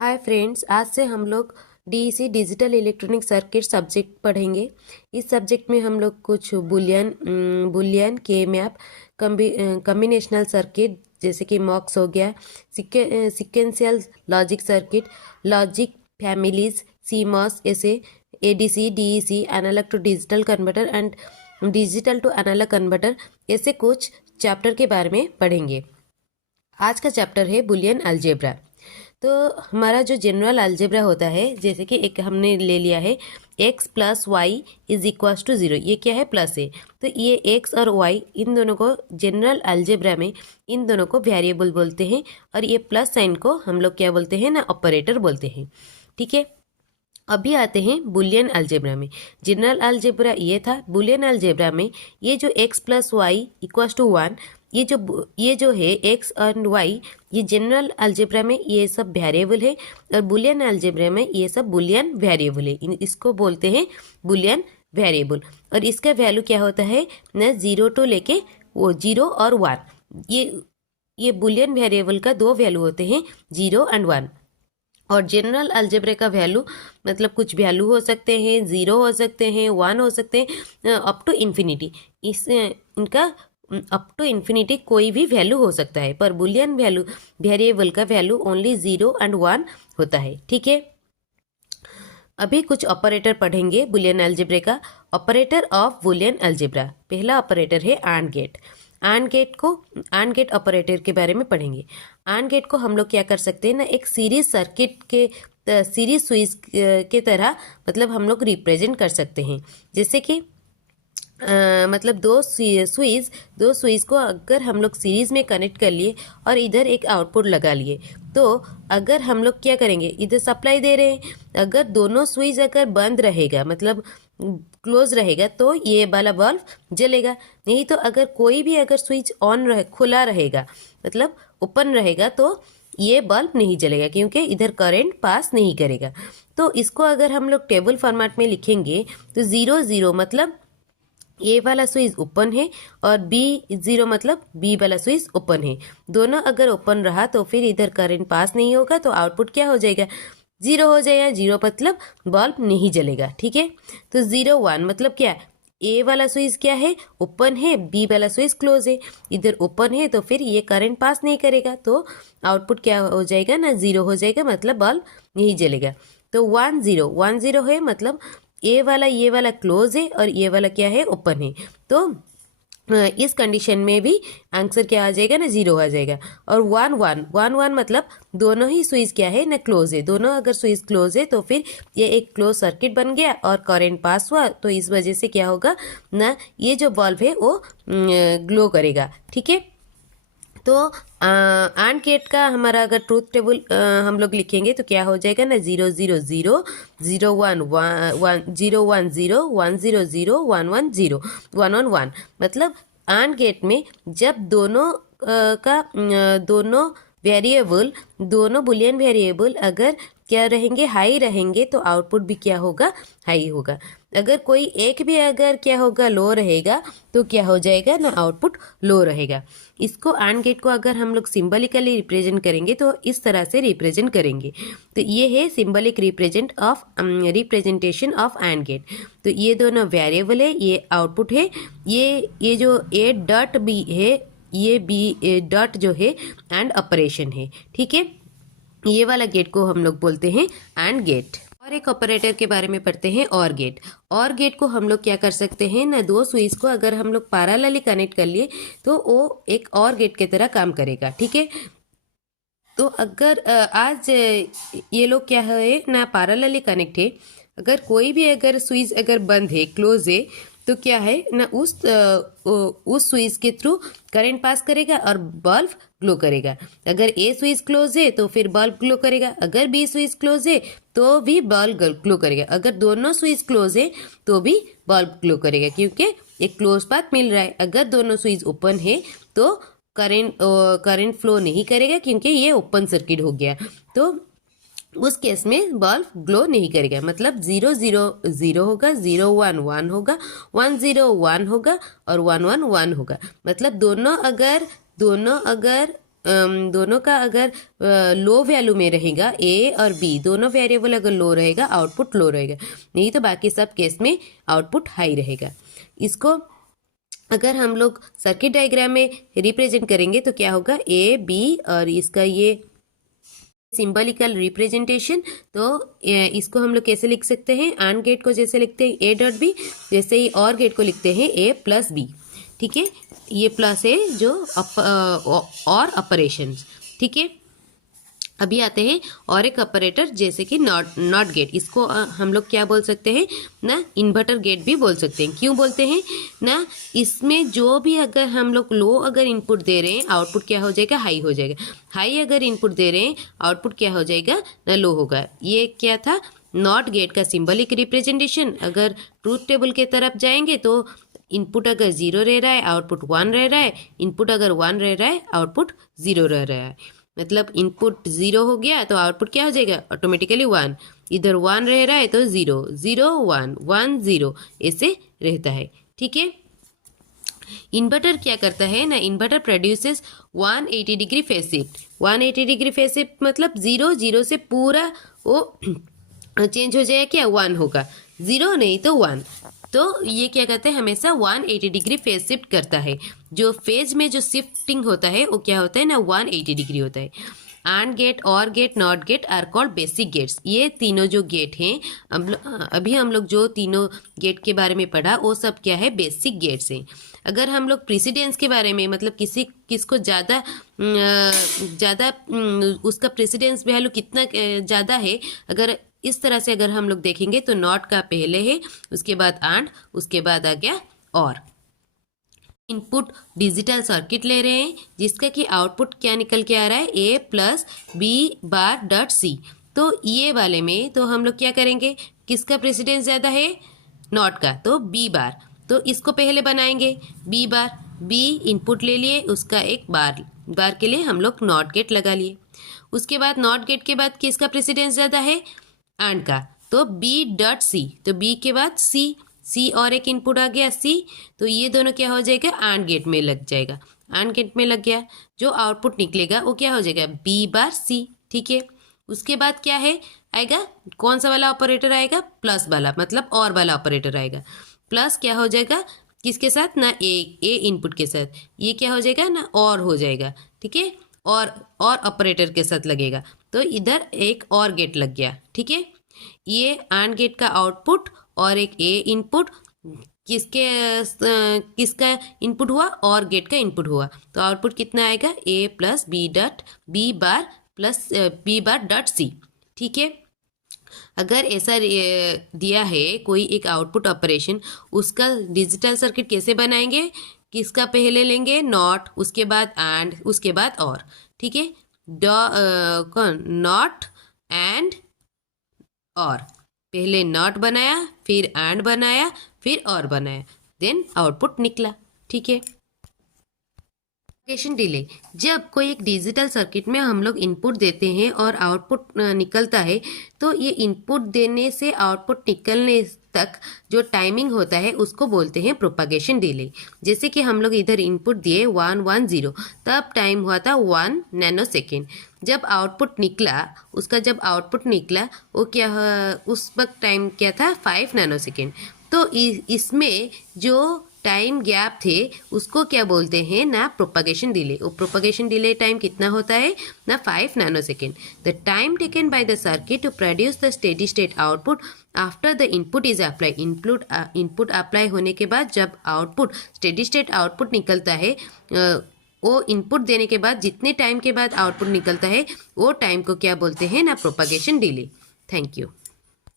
Hi friends, आज से हम लोग DEC digital electronic circuit subject पढ़ेंगे। इस सब्जेक्ट में हम लोग कुछ बुलियन के मैप, कम्बिनेशनल सर्किट जैसे कि मॉक्स हो गया, sequential logic circuit, logic families, CMOS, ऐसे ADC, DEC, analogue to digital converter and digital to analogue converter, ऐसे कुछ चैप्टर के बारे में पढ़ेंगे। आज का चैप्टर है बुलियन अलजेब्रा। तो हमारा जो जनरल अलजेब्रा होता है, जैसे कि एक हमने ले लिया है x plus y is equals to zero. ये क्या है? प्लस है। तो ये x और y, इन दोनों को जनरल अलजेब्रा में इन दोनों को वेरिएबल बोलते हैं, और ये प्लस साइन को हम लोग क्या बोलते हैं ना, ऑपरेटर बोलते हैं। ठीक है, अभी आते हैं बुलियन अलजेब्रा में। जनरल अलजेब्रा ये था। बुलियन अलजेब्रा में ये जो x plus y equals to one, ये जो है x और y, ये जनरल अलजेब्रा में ये सब वेरिएबल है, और बुलियन अलजेब्रा में ये सब बुलियन वेरिएबल है। इसको बोलते हैं बुलियन वेरिएबल। और इसका वैल्यू क्या होता है ना, जीरो टू लेके वो जीरो और वन। ये बुलियन वेरिएबल का दो वैल्यू होते हैं, जीरो एंड वन। और जनरल अलजेब्रा का वैल्यू मतलब कुछ वैल्यू हो सकते हैं, ज़ीरो हो सकते हैं, वन हो सकते हैं, अप टू इन्फिनिटी। इनका अप टू इन्फिनिटी कोई भी वैल्यू हो सकता है, पर बुलियन वैल्यू वेरिएबल का value only zero and one होता है। ठीक है, अभी कुछ ऑपरेटर पढ़ेंगे बुलियन अलजेब्रा का। ऑपरेटर ऑफ बुलियन अलजेब्रा, पहला ऑपरेटर है AND gate. AND gate operator के बारे में पढ़ेंगे। AND गेट को हम लोग क्या कर सकते हैं ना, एक सीरीज सर्किट के सीरीज स्विच के तरह मतलब हम लोग रिप्रेजेंट कर सकते हैं। जैसे कि मतलब दो स्विच को अगर हम लोग सीरीज में कनेक्ट कर लिए और इधर एक आउटपुट लगा लिए, तो अगर हम लोग क्या करेंगे, इधर सप्लाई दे रहे हैं, अगर दोनों स्विच अगर बंद रहेगा मतलब क्लोज रहेगा तो ये वाला बल्ब जलेगा। नहीं तो अगर कोई भी अगर स्विच खुला रहेगा मतलब ओपन रहेगा, तो ये बल्ब नहीं जलेगा, क्योंकि इधर करंट पास नहीं करेगा। तो इसको अगर हम लोग टेबल फॉर्मेट में लिखेंगे तो ज़ीरो ज़ीरो मतलब ए वाला स्विच ओपन है, और बी ज़ीरो मतलब बी वाला स्विच ओपन है। दोनों अगर ओपन रहा तो फिर इधर करंट पास नहीं होगा, तो आउटपुट क्या हो जाएगा, ज़ीरो हो जाएगा। ज़ीरो मतलब बल्ब नहीं जलेगा। ठीक है, तो ज़ीरो वन मतलब क्या, ए वाला स्विच क्या है, ओपन है, बी वाला स्विच क्लोज है। इधर ओपन है तो फिर ये करंट पास नहीं करेगा, तो आउटपुट क्या हो जाएगा ना, ज़ीरो हो जाएगा, मतलब बल्ब नहीं जलेगा। तो वन ज़ीरो है मतलब ये वाला क्लोज है और ये वाला क्या है, ओपन है। तो इस कंडीशन में भी आंसर क्या आ जाएगा ना, ज़ीरो आ जाएगा। और वन मतलब दोनों ही स्विच क्या है ना, क्लोज है। दोनों अगर स्विच क्लोज है तो फिर ये एक क्लोज सर्किट बन गया और करंट पास हुआ, तो इस वजह से क्या होगा ना, ये जो बल्ब है वो ग्लो करेगा। ठीक है, तो AND गेट का हमारा अगर ट्रूथ टेबल हम लोग लिखेंगे तो क्या हो जाएगा ना, zero zero zero, zero one one, zero one zero, one zero zero, one one zero, one one one. मतलब AND गेट में जब दोनों वेरिएबल, दोनों बुलियन वेरिएबल अगर क्या रहेंगे, हाई रहेंगे, तो आउटपुट भी क्या होगा, हाई होगा। अगर कोई एक भी अगर क्या होगा, लो रहेगा, तो क्या हो जाएगा ना, आउटपुट लो रहेगा। इसको AND गेट को अगर हम लोग सिंबलिकली रिप्रेजेंट करेंगे तो इस तरह से रिप्रेजेंट करेंगे। तो ये है symbolic representation of AND gate. तो ये दोनों वेरिएबल है, ये आउटपुट है, ये जो ए डॉट बी है, ये बी डॉट जो है एंड ऑपरेशन है। ठीक है, ये वाला गेट को हम लोग बोलते हैं AND गेट। और एक ऑपरेटर के बारे में पढ़ते हैं, OR गेट। OR गेट को हम लोग क्या कर सकते हैं ना, दो स्विच को अगर हम लोग पैरेलली कनेक्ट कर लिए तो वो एक OR गेट की तरह काम करेगा। ठीक है, तो अगर आज ये लोग क्या है ना, पैरेलली कनेक्ट है, अगर कोई भी अगर स्विच अगर बंद है, क्लोज है, तो क्या है ना, उस स्विच के थ्रू करंट पास करेगा और बल्ब ग्लो करेगा। अगर ए स्विच क्लोज है तो फिर बल्ब ग्लो करेगा, अगर बी स्विच क्लोज है तो भी बल्ब ग्लो करेगा, अगर दोनों स्विच क्लोज है तो भी बल्ब ग्लो करेगा, क्योंकि एक क्लोज पाथ मिल रहा है। अगर दोनों स्विच ओपन है तो करंट फ्लो नहीं करेगा, क्योंकि ये ओपन सर्किट हो गया, तो उस केस में बल्ब ग्लो नहीं करेगा। मतलब ज़ीरो ज़ीरो ज़ीरो होगा, ज़ीरो वन वन होगा, वन ज़ीरो वन होगा, और वन वन वन होगा। मतलब दोनों अगर दोनों का अगर लो वैल्यू में रहेगा, ए और बी दोनों वेरिएबल अगर लो रहेगा, आउटपुट लो रहेगा, नहीं तो बाकी सब केस में आउटपुट हाई रहेगा। इसको अगर हम लोग सर्किट डायग्राम में रिप्रेजेंट करेंगे तो क्या होगा, ए बी और इसका ये सिंबलिकल रिप्रेजेंटेशन। तो इसको हम लोग कैसे लिख सकते हैं, AND गेट को जैसे लिखते हैं ए डॉट बी, वैसे ही OR गेट को लिखते हैं ए प्लस बी। ठीक है, ये प्लस है जो और ऑपरेशन। ठीक है, अभी आते हैं और एक ऑपरेटर जैसे कि नॉट गेट। इसको हम लोग क्या बोल सकते हैं ना, इन्वर्टर गेट भी बोल सकते हैं। क्यों बोलते हैं ना, इसमें जो भी अगर हम लोग लो अगर इनपुट दे रहे हैं, आउटपुट क्या हो जाएगा, हाई हो जाएगा। हाई अगर इनपुट दे रहे हैं, आउटपुट क्या हो जाएगा ना, लो होगा। ये क्या था, नॉट गेट का सिंबलिक रिप्रेजेंटेशन। अगर ट्रूथ टेबल के तरफ जाएंगे तो इनपुट अगर 0 रह रहा है, आउटपुट 1 रह रहा है। इनपुट अगर 1 रह रहा है, आउटपुट 0 रह रहा है। मतलब इनपुट 0 हो गया तो आउटपुट क्या हो जाएगा, ऑटोमेटिकली 1। इधर 1 रह रहा है तो 0 0 1 1 0 ऐसे रहता है। ठीक है, इन्वर्टर क्या करता है ना, inverter produces 180 degree phase shift. 180 degree phase shift मतलब 0 0 से पूरा वो चेंज हो जाएगा, क्या 1 होगा, 0 नहीं तो 1। तो ये क्या कहते हैं, हमेशा 180 डिग्री फेज शिफ्ट करता है। जो फेज में जो शिफ्टिंग होता है वो क्या होता है ना, 180 डिग्री होता है। AND gate, OR gate, NOT gate are called basic gates. ये तीनों जो गेट हैं, अभी हम लोग जो तीनों गेट के बारे में पढ़ा वो सब क्या है, बेसिक गेट्स हैं। अगर हम लोग प्रेसिडेंस के बारे में, मतलब किसको ज़्यादा उसका प्रेसिडेंस वैल्यू कितना ज़्यादा है, अगर इस तरह से अगर हम लोग देखेंगे तो नॉट का पहले है, उसके बाद AND, उसके बाद आ गया OR। इनपुट डिजिटल सर्किट ले रहे हैं जिसका कि आउटपुट क्या निकल के आ रहा है, A plus B bar dot C. तो ये वाले में तो हम लोग क्या करेंगे, किसका प्रेसिडेंस ज़्यादा है, नॉट का, तो बी बार। तो इसको पहले बनाएंगे बी बार। बी इनपुट ले लिए, उसका एक बार के लिए हम लोग नॉट गेट लगा लिए। उसके बाद नॉट गेट के बाद किसका प्रेसिडेंस ज़्यादा है, AND का, तो बी डॉट सी। तो बी के बाद सी और एक इनपुट आ गया सी, तो ये दोनों क्या हो जाएगा, AND गेट में लग जाएगा। AND गेट में लग गया, जो आउटपुट निकलेगा वो क्या हो जाएगा, बी बार सी। ठीक है, उसके बाद क्या है आएगा, कौन सा वाला ऑपरेटर आएगा, प्लस वाला, मतलब और वाला ऑपरेटर आएगा। प्लस क्या हो जाएगा, किसके साथ ना, ए इनपुट के साथ, ये क्या हो जाएगा ना, और हो जाएगा। ठीक है, और ऑपरेटर के साथ लगेगा, तो इधर एक और गेट लग गया। ठीक है, ये AND गेट का आउटपुट और एक ए इनपुट किसका इनपुट हुआ, और गेट का इनपुट हुआ। तो आउटपुट कितना आएगा, A plus B bar plus B bar dot C. ठीक है, अगर ऐसा दिया है कोई एक आउटपुट ऑपरेशन, उसका डिजिटल सर्किट कैसे बनाएंगे, किसका पहले लेंगे, नॉट, उसके बाद AND, उसके बाद OR। ठीक है, नॉट एंड OR, पहले नॉट बनाया, फिर AND बनाया, फिर OR बनाया, देन आउटपुट निकला। ठीक है, प्रोपगेशन डिले, जब कोई एक डिजिटल सर्किट में हम लोग इनपुट देते हैं और आउटपुट निकलता है, तो ये इनपुट देने से आउटपुट निकलने तक जो टाइमिंग होता है उसको बोलते हैं प्रोपगेशन डिले। जैसे कि हम लोग इधर इनपुट दिए 110, तब टाइम हुआ था 1 नैनो सेकेंड। जब आउटपुट निकला, उसका जब आउटपुट निकला वो क्या, उस वक्त टाइम क्या था, 5 नैनो सेकेंड। तो इसमें जो टाइम गैप थे उसको क्या बोलते हैं ना, प्रोपगेशन डिले। वो प्रोपगेशन डिले टाइम कितना होता है ना, 5 nanosecond. The time taken by the circuit to produce the steady state output after the input is apply. Input apply होने के बाद जब आउटपुट स्टेडी स्टेट आउटपुट निकलता है, वो इनपुट देने के बाद जितने टाइम के बाद आउटपुट निकलता है वो टाइम को क्या बोलते हैं ना, प्रोपगेशन डिले। Thank you.